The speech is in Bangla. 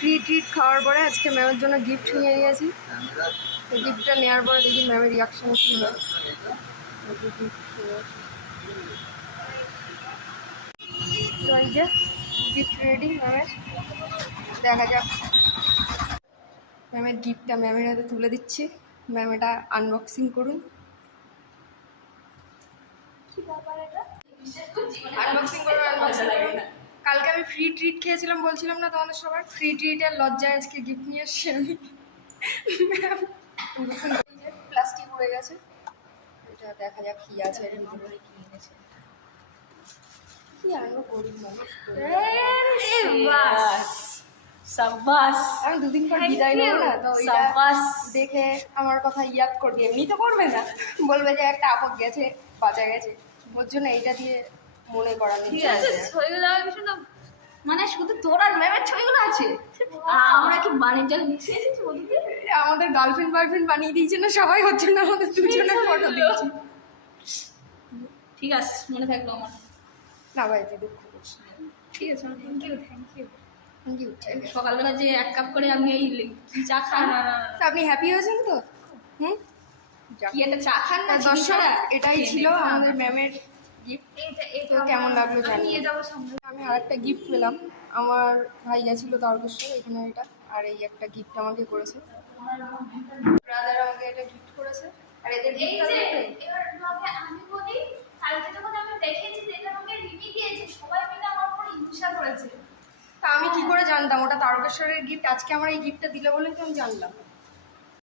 ফ্রি ট্রিট খাওয়ার পরে আজকে ম্যামের জন্য গিফট নিয়ে নিয়েছি। গিফটটা নেওয়ার পরে দেখি ম্যামের রিয়াকশন কী হয়। গিফট রেডি ম্যামের দেখা যাক। ম্যামের গিফটটা ম্যামের হাতে তুলে দিচ্ছি। ম্যাম এটা আনবক্সিং করুন। আনবক্সিং করুন আনবক্সিং করুন। কালকে আমি ফ্রি ট্রিট খেয়েছিলাম বলছিলাম না তোমাদের সবার? ফ্রি ট্রিটের লজ্জায় আজকে গিফট নিয়ে এসছি আমি। প্লাস্টিক উড়ে গেছে। এটা দেখা যাক কি আছে এর ভিতরে কি এনেছে। কি আনব গরিব মানুষ সাব্বাস। আমি দুদিন পর বিদায় নেব না তো সাব্বাস। দেখে আমার কথা ইয়াদ করবে। এমনি তো করবে না। বলবে যে একটা আপদ গেছে বাঁচা গেছে। ওর জন্য এইটা দিয়ে মনে করানো ঠিক আছে ছবিগুলো আমার ভীষণ মানে শুধু তোর আর ম্যামের ছবিগুলো আছে? আর আমরা কি মিশে এসেছি বলতে আমাদের গার্লফ্রেন্ড বয়ফ্রেন্ড বানিয়ে দিয়েছে না সবাই হচ্ছে না আমাদের দুজনের ফটো দিয়েছে। ঠিক আছে মনে থাকল আমার। না ভাই তুই দুঃখ করিস ঠিক আছে থ্যাংক ইউ থ্যাংক ইউ সকালবেলা যে এক কাপ করে আমি এই চা খান তা আপনি হ্যাপি হয়েছেন তো? হুম? কি একটা চা খান না দর্শক এটাই ছিল আমাদের ম্যামের গিফট তো কেমন লাগল জানি। নিয়ে যাব আমি আর একটা গিফট পেলাম। আমার ভাই গেছিল তারকেশ্বর এখানে এটা। আর এই একটা গিফট আমাকে করেছে। ব্রাদার আমাকে এটা গিফট করেছে। আর এদের এই gift যে দেখবে? এবার আমি বলি কালকে যখন আমি দেখেছি যে এটা আমাকে রিমি দিয়েছে সবাই মিলে আমার উপর হিংসা করেছে। তা আমি কি করে জানতাম? ওটা তারকেশ্বরের গিফট আজকে আমার এই গিফটটা দিলে বলে কি আমি জানলাম।